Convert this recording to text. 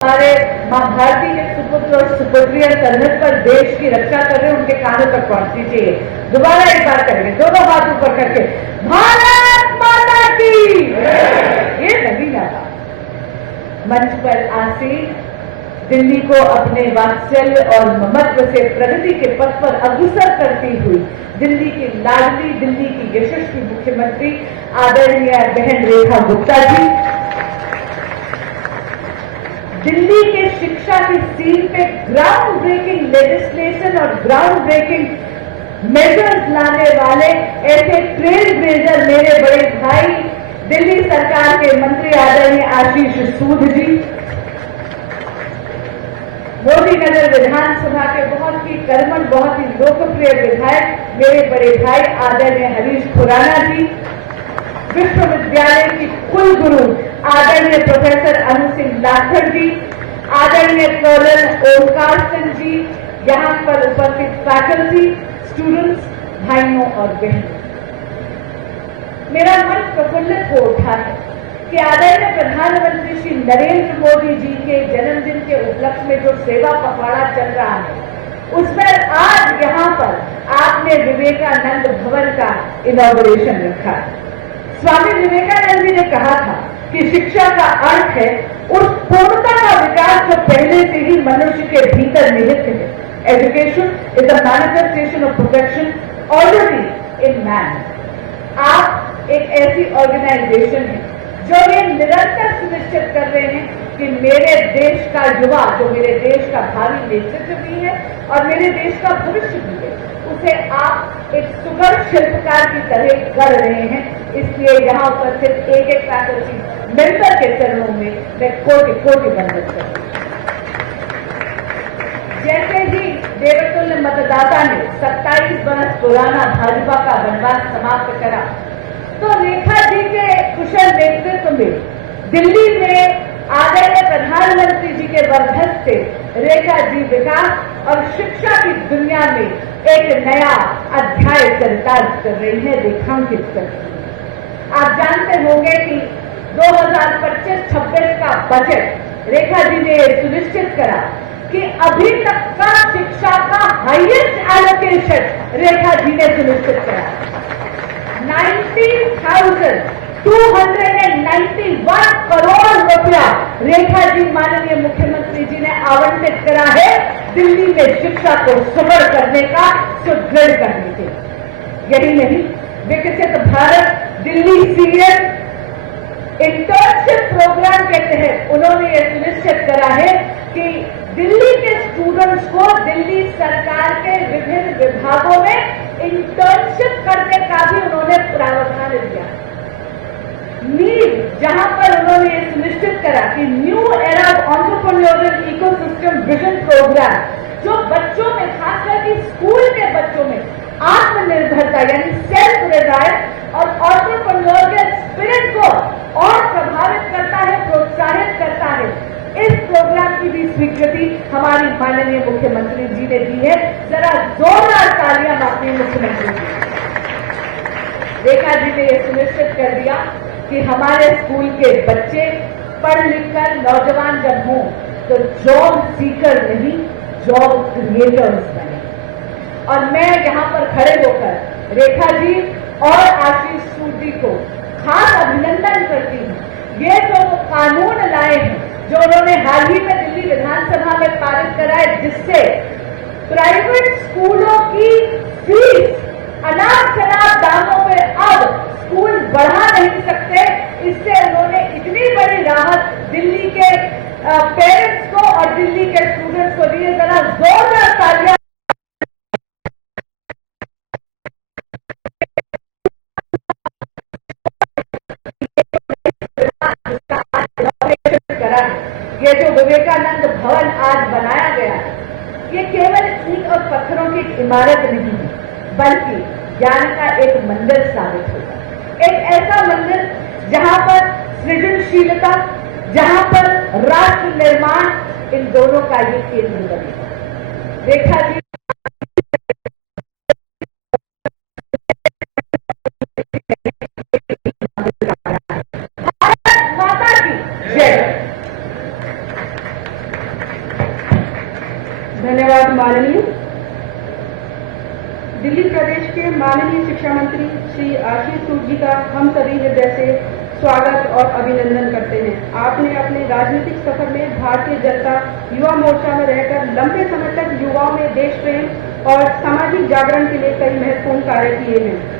हमारे माँ भारती के सुपुत्र और सुपुत्रियां सरहद पर देश की रक्षा कर रहे हैं, उनके कानों तक पहुंचनी चाहिए। दोबारा एक बार करेंगे, दोनों हाथ ऊपर करके, भारत माता की। ये नगीना था। मंच पर आसीन दिल्ली को अपने वात्सल्य और ममत्व से प्रगति के पथ पर अग्रसर करती हुई दिल्ली की लाडली, दिल्ली की यशस्वी मुख्यमंत्री आदरणीय बहन रेखा गुप्ता जी, दिल्ली के शिक्षा की सीन पे ग्राउंड ब्रेकिंग लेजिस्लेशन और ग्राउंड ब्रेकिंग मेजर्स लाने वाले ऐसे ट्रेल ब्लेजर मेरे बड़े भाई दिल्ली सरकार के मंत्री आदरणीय आशीष सूद जी, मोदी नगर विधानसभा के बहुत ही कर्मठ, बहुत ही लोकप्रिय विधायक मेरे बड़े भाई आदरणीय हरीश खुराना जी, विश्वविद्यालय की कुलगुरु आदरणीय प्रोफेसर अनु सिंह लाखड़ जी, आदरणीय कर्नल ओमकार सिंह जी, यहाँ पर उपस्थित फैकल्टी, स्टूडेंट्स, भाइयों और बहनों, मेरा मन प्रफुल्लित हो उठा है कि आदरणीय प्रधानमंत्री श्री नरेंद्र मोदी जी के जन्मदिन के उपलक्ष्य में जो सेवा पखवाड़ा चल रहा है, उसमें आज यहाँ पर आपने विवेकानंद भवन का इनॉग्रेशन रखा है। स्वामी विवेकानंद जी ने कहा था कि शिक्षा का अर्थ है उस पूर्णता का विकास जो पहले से ही मनुष्य के भीतर निहित है। Education is a manifestation of perfection already in man. आप एक ऐसी ऑर्गेनाइजेशन है जो ये निरंतर सुनिश्चित कर रहे हैं कि मेरे देश का युवा, जो मेरे देश का भावी नेतृत्व भी है और मेरे देश का भविष्य भी है, उसे आप एक सुगढ़ शिल्पकार की तरह कर रहे हैं। इसलिए यहाँ उपस्थित एक एक फैकल्टी मेंबर के चरणों में मैं कोटि कोटि वंदन करती हूँ। जैसे ही देवतुल्य मतदाता ने 27 वर्ष पुराना भाजपा का वनवास समाप्त करा, तो रेखा जी के कुशल नेतृत्व में दिल्ली में आदरणीय प्रधानमंत्री जी के वरदहस्त से रेखा जी विकास और शिक्षा की दुनिया में एक नया अध्याय चरितार्थ कर रही है, रेखांकित कर रही है। आप जानते होंगे कि 2025-26 का बजट रेखा जी ने सुनिश्चित करा कि अभी तक का शिक्षा का हाईएस्ट एलोकेशन रेखा जी ने सुनिश्चित करा। 19,291 करोड़ रुपया रेखा जी माननीय मुख्यमंत्री जी ने आवंटित करा है दिल्ली में शिक्षा को सुगढ़ करने का, सुदृढ़ करने के। यही नहीं, विकसित Bharat Delhi CM internship programme के तहत उन्होंने ये सुनिश्चित करा है कि दिल्ली के स्टूडेंट्स को दिल्ली सरकार के विभिन्न विभागों में इंटर्नशिप करने का भी उन्होंने प्रावधान दिया। नीड, जहां पर उन्होंने ये सुनिश्चित करा कि new era entrepreneurial ecosystem vision programme, जो बच्चों में, खासकर कि स्कूल के बच्चों में आत्मनिर्भरता यानी सेल्फ रिलायंस और एंटरप्रेन्योरियल स्पिरिट को और प्रभावित करता है, प्रोत्साहित करता है। इस प्रोग्राम की भी स्वीकृति हमारी माननीय मुख्यमंत्री जी ने दी है। जरा जोरदार तालियां अपने मुख्यमंत्री जी। रेखा जी ने यह सुनिश्चित कर दिया कि हमारे स्कूल के बच्चे पढ़ लिखकर नौजवान जब हों तो जॉब सीकर नहीं, जॉब क्रिएटर्स बने। और मैं यहां पर खड़े होकर रेखा जी और आशीष सूद जी को खास अभिनंदन करती हूं। ये जो कानून लाए हैं, जो उन्होंने हाल ही में दिल्ली विधानसभा में पारित कराए, जिससे प्राइवेट स्कूलों की फीस अनाप शनाप दामों पे अब स्कूल बढ़ा नहीं सकते, इससे उन्होंने इतनी बड़ी राहत दिल्ली के पेरेंट्स को और दिल्ली के स्टूडेंट्स को दी है। जरा जोरदार तालियां करा। ये जो विवेकानंद भवन आज बनाया गया है, ये केवल ईंट और पत्थरों की इमारत नहीं है, बल्कि ज्ञान का एक मंदिर साबित होगा। एक ऐसा मंदिर जहां पर सृजनशीलता, जहां पर राष्ट्र निर्माण, इन दोनों का ये केंद्र बनेगा। रेखा जी माता की जय। धन्यवाद माननीय। दिल्ली प्रदेश के माननीय शिक्षा मंत्री श्री आशीष सूद जी का हम सभी हृदय से स्वागत और अभिनंदन करते हैं। आपने अपने राजनीतिक सफर में भारतीय जनता युवा मोर्चा में रहकर लंबे समय तक युवाओं में देश प्रेम और सामाजिक जागरण के लिए कई महत्वपूर्ण कार्य किए हैं।